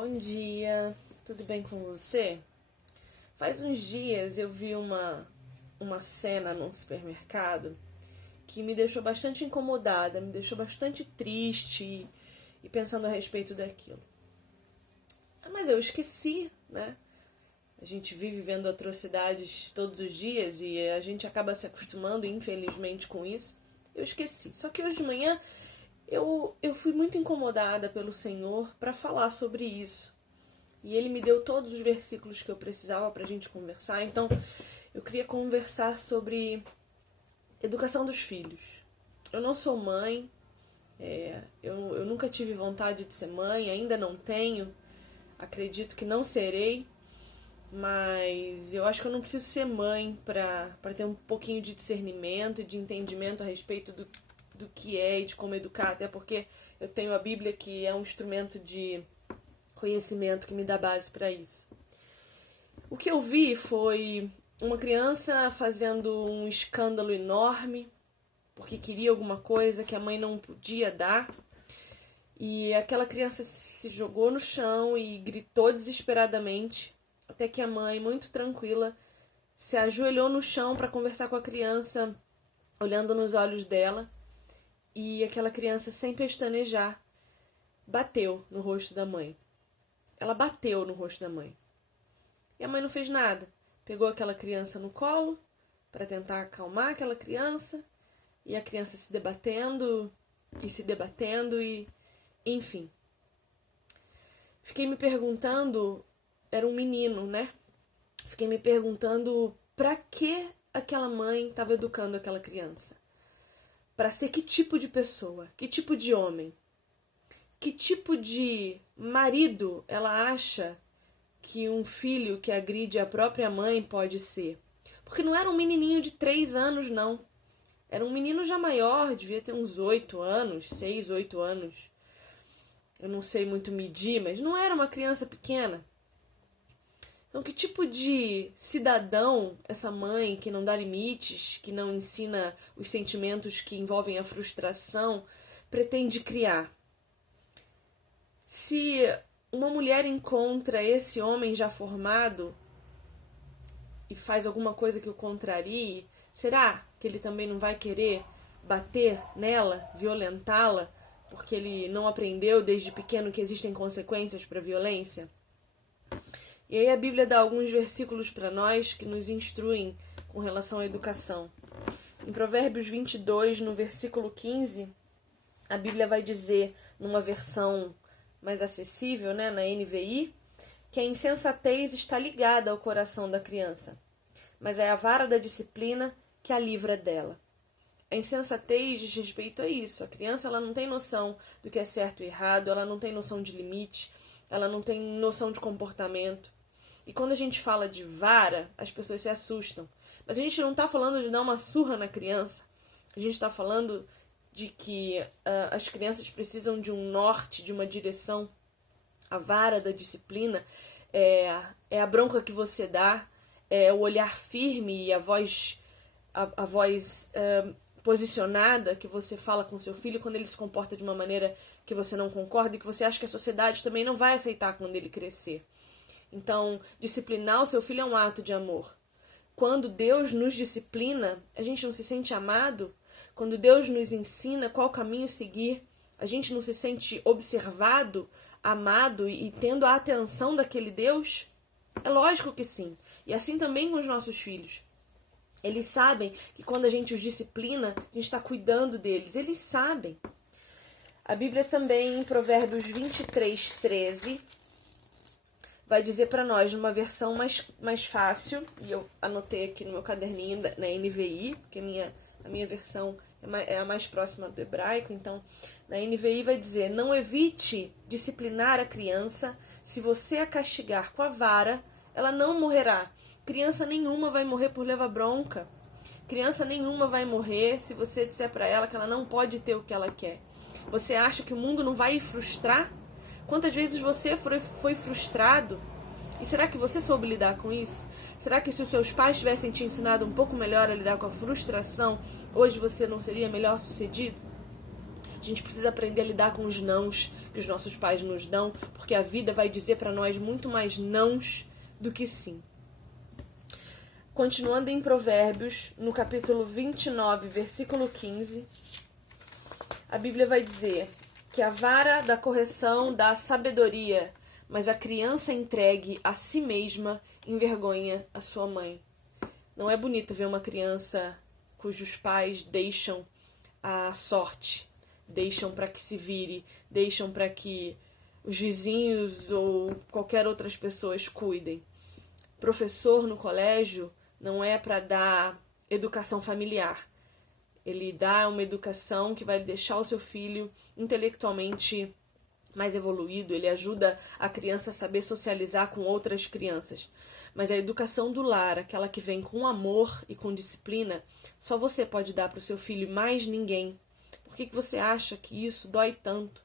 Bom dia, tudo bem com você? Faz uns dias eu vi uma cena num supermercado que me deixou bastante incomodada, me deixou bastante triste e pensando a respeito daquilo. Mas eu esqueci, né? A gente vive vendo atrocidades todos os dias e a gente acaba se acostumando, infelizmente, com isso. Eu esqueci. Só que hoje de manhã eu fui muito incomodada pelo Senhor para falar sobre isso. E Ele me deu todos os versículos que eu precisava para a gente conversar. Então, eu queria conversar sobre educação dos filhos. Eu não sou mãe, eu nunca tive vontade de ser mãe, ainda não tenho, acredito que não serei. Mas eu acho que eu não preciso ser mãe para ter um pouquinho de discernimento e de entendimento a respeito do que é e de como educar, até porque eu tenho a Bíblia, que é um instrumento de conhecimento que me dá base para isso. O que eu vi foi uma criança fazendo um escândalo enorme porque queria alguma coisa que a mãe não podia dar, e aquela criança se jogou no chão e gritou desesperadamente, até que a mãe, muito tranquila, se ajoelhou no chão para conversar com a criança, olhando nos olhos dela, e aquela criança, sem pestanejar, bateu no rosto da mãe. Ela bateu no rosto da mãe. E a mãe não fez nada. Pegou aquela criança no colo para tentar acalmar aquela criança, e a criança se debatendo, e enfim. Fiquei me perguntando, era um menino, né? Fiquei me perguntando para que aquela mãe estava educando aquela criança. Para ser que tipo de pessoa? Que tipo de homem? Que tipo de marido ela acha que um filho que agride a própria mãe pode ser? Porque não era um menininho de 3 anos, não. Era um menino já maior, devia ter uns 8 anos, 6, 8 anos. Eu não sei muito medir, mas não era uma criança pequena. Então, que tipo de cidadão essa mãe que não dá limites, que não ensina os sentimentos que envolvem a frustração, pretende criar? Se uma mulher encontra esse homem já formado e faz alguma coisa que o contrarie, será que ele também não vai querer bater nela, violentá-la, porque ele não aprendeu desde pequeno que existem consequências para a violência? E aí a Bíblia dá alguns versículos para nós que nos instruem com relação à educação. Em Provérbios 22, no versículo 15, a Bíblia vai dizer, numa versão mais acessível, né, na NVI, que a insensatez está ligada ao coração da criança, mas é a vara da disciplina que a livra dela. A insensatez diz respeito a isso. A criança, ela não tem noção do que é certo e errado, ela não tem noção de limite, ela não tem noção de comportamento. E quando a gente fala de vara, as pessoas se assustam. Mas a gente não está falando de dar uma surra na criança. A gente está falando de que as crianças precisam de um norte, de uma direção. A vara da disciplina é a bronca que você dá, é o olhar firme e a voz posicionada que você fala com seu filho quando ele se comporta de uma maneira que você não concorda e que você acha que a sociedade também não vai aceitar quando ele crescer. Então, disciplinar o seu filho é um ato de amor. Quando Deus nos disciplina, a gente não se sente amado. Quando Deus nos ensina qual caminho seguir, a gente não se sente observado, amado e tendo a atenção daquele Deus? É lógico que sim. E assim também com os nossos filhos. Eles sabem que quando a gente os disciplina, a gente está cuidando deles. Eles sabem. A Bíblia também, em Provérbios 23, 13... vai dizer para nós, numa versão mais fácil, e eu anotei aqui no meu caderninho na NVI, porque a minha versão é a mais próxima do hebraico, então na NVI vai dizer: não evite disciplinar a criança, se você a castigar com a vara, ela não morrerá. Criança nenhuma vai morrer por levar bronca. Criança nenhuma vai morrer se você disser para ela que ela não pode ter o que ela quer. Você acha que o mundo não vai frustrar? Quantas vezes você foi frustrado? E será que você soube lidar com isso? Será que se os seus pais tivessem te ensinado um pouco melhor a lidar com a frustração, hoje você não seria melhor sucedido? A gente precisa aprender a lidar com os nãos que os nossos pais nos dão, porque a vida vai dizer para nós muito mais nãos do que sim. Continuando em Provérbios, no capítulo 29, versículo 15, a Bíblia vai dizer que a vara da correção dá sabedoria, mas a criança entregue a si mesma envergonha a sua mãe. Não é bonito ver uma criança cujos pais deixam a sorte, deixam para que se vire, deixam para que os vizinhos ou qualquer outras pessoas cuidem. Professor no colégio não é para dar educação familiar. Ele dá uma educação que vai deixar o seu filho intelectualmente mais evoluído, ele ajuda a criança a saber socializar com outras crianças. Mas a educação do lar, aquela que vem com amor e com disciplina, só você pode dar para o seu filho e mais ninguém. Por que você acha que isso dói tanto?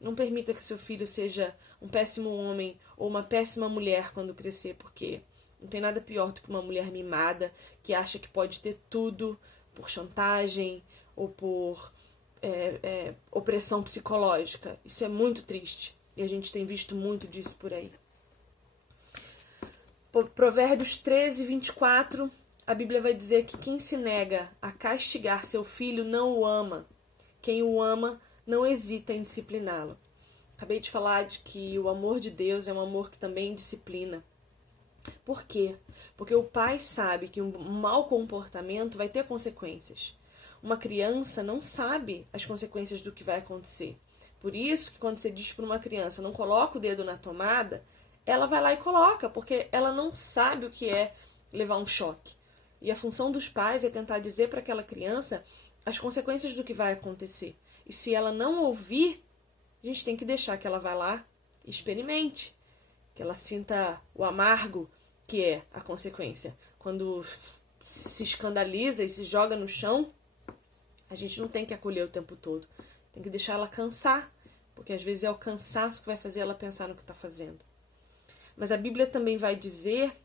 Não permita que seu filho seja um péssimo homem ou uma péssima mulher quando crescer, porque não tem nada pior do que uma mulher mimada que acha que pode ter tudo por chantagem ou por opressão psicológica. Isso é muito triste e a gente tem visto muito disso por aí. Provérbios 13, 24, a Bíblia vai dizer que quem se nega a castigar seu filho não o ama. Quem o ama não hesita em discipliná-lo. Acabei de falar de que o amor de Deus é um amor que também disciplina. Por quê? Porque o pai sabe que um mau comportamento vai ter consequências. Uma criança não sabe as consequências do que vai acontecer. Por isso que quando você diz para uma criança não coloca o dedo na tomada, ela vai lá e coloca, porque ela não sabe o que é levar um choque. E a função dos pais é tentar dizer para aquela criança as consequências do que vai acontecer. E se ela não ouvir, a gente tem que deixar que ela vá lá e experimente. Que ela sinta o amargo que é a consequência. Quando se escandaliza e se joga no chão, a gente não tem que acolher o tempo todo. Tem que deixar ela cansar, porque às vezes é o cansaço que vai fazer ela pensar no que está fazendo. Mas a Bíblia também vai dizer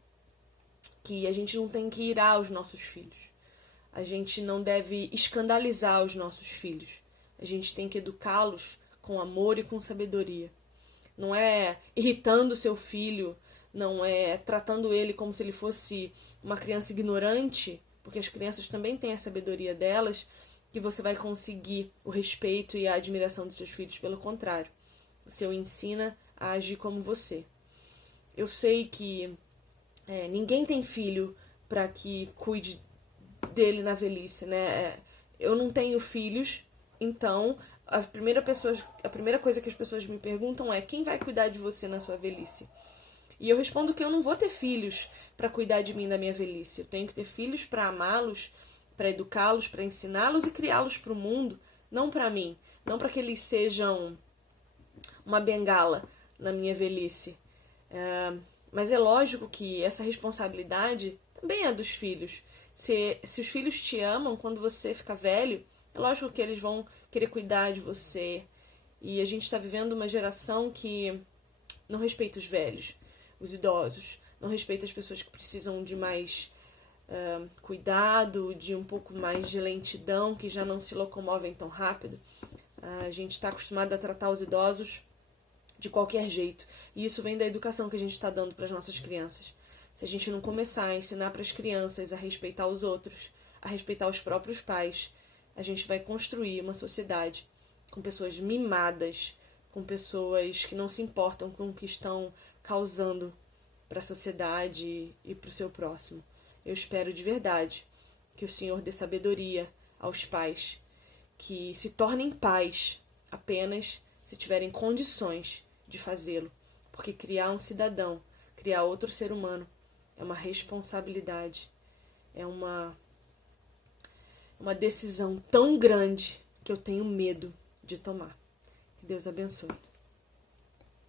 que a gente não tem que irar os nossos filhos. A gente não deve escandalizar os nossos filhos. A gente tem que educá-los com amor e com sabedoria. Não é irritando o seu filho, não é tratando ele como se ele fosse uma criança ignorante, porque as crianças também têm a sabedoria delas, que você vai conseguir o respeito e a admiração dos seus filhos. Pelo contrário, você o ensina a agir como você. Eu sei que ninguém tem filho para que cuide dele na velhice, né? Eu não tenho filhos, então a primeira coisa que as pessoas me perguntam é: quem vai cuidar de você na sua velhice? E eu respondo que eu não vou ter filhos para cuidar de mim na minha velhice. Eu tenho que ter filhos para amá-los, para educá-los, para ensiná-los e criá-los para o mundo, não para mim, não para que eles sejam uma bengala na minha velhice. Mas é lógico que essa responsabilidade também é dos filhos. Se os filhos te amam, quando você ficar velho, é lógico que eles vão querer cuidar de você. E a gente está vivendo uma geração que não respeita os velhos, os idosos, não respeita as pessoas que precisam de mais cuidado, de um pouco mais de lentidão, que já não se locomovem tão rápido. A gente está acostumado a tratar os idosos de qualquer jeito. E isso vem da educação que a gente está dando para as nossas crianças. Se a gente não começar a ensinar para as crianças a respeitar os outros, a respeitar os próprios pais, a gente vai construir uma sociedade com pessoas mimadas, com pessoas que não se importam com o que estão causando para a sociedade e para o seu próximo. Eu espero de verdade que o Senhor dê sabedoria aos pais, que se tornem pais apenas se tiverem condições de fazê-lo, porque criar um cidadão, criar outro ser humano, é uma responsabilidade, é uma decisão tão grande que eu tenho medo de tomar. Que Deus abençoe.